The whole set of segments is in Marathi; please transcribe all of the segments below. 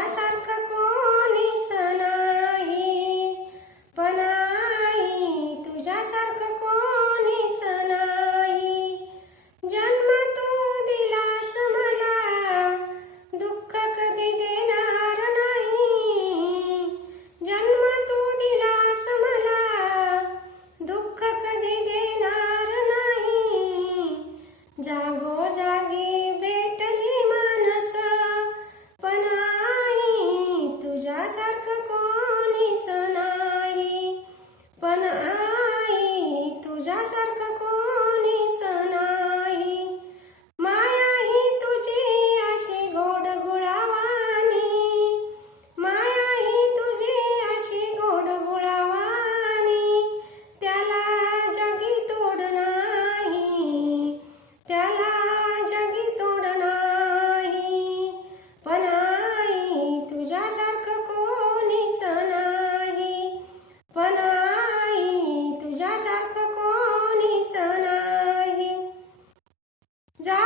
तुझ्यासारखं कोणीच नाही. पण आई तुझ्यासारखं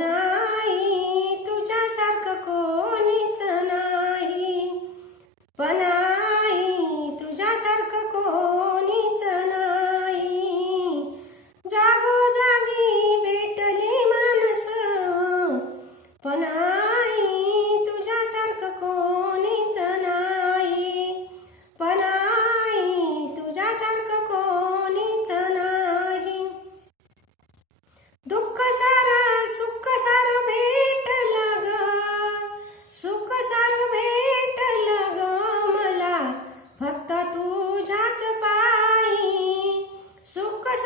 now.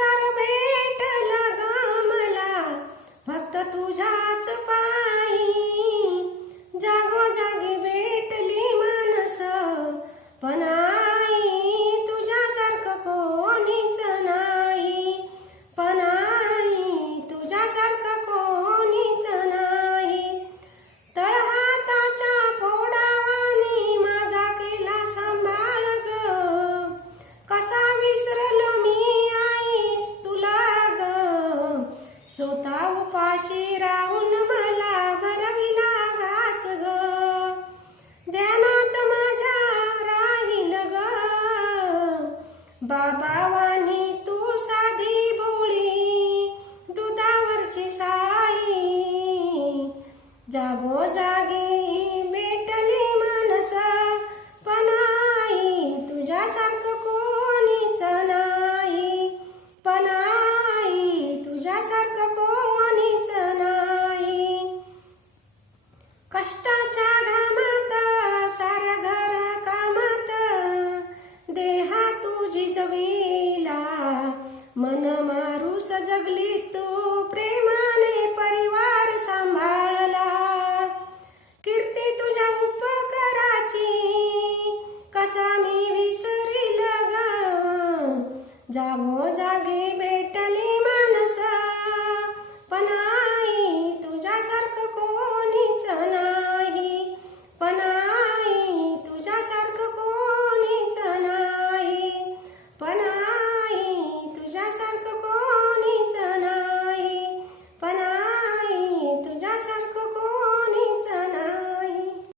संसार भेटला ग मला. फक्त तुझ्याच पा स्वतः उपाशी राहून मला भरविला घास ग. ध्यानात माझ्या राहील ग. बाबा वाणी तू साधी बोळी दुधावरची साई. जागो जागी बसविला मन मारूस जगलीस तो प्रेमाने परिवार सांभाळला. कीर्ती तुझ्या उपकाराची कसा मी विसरील ग? जागो बे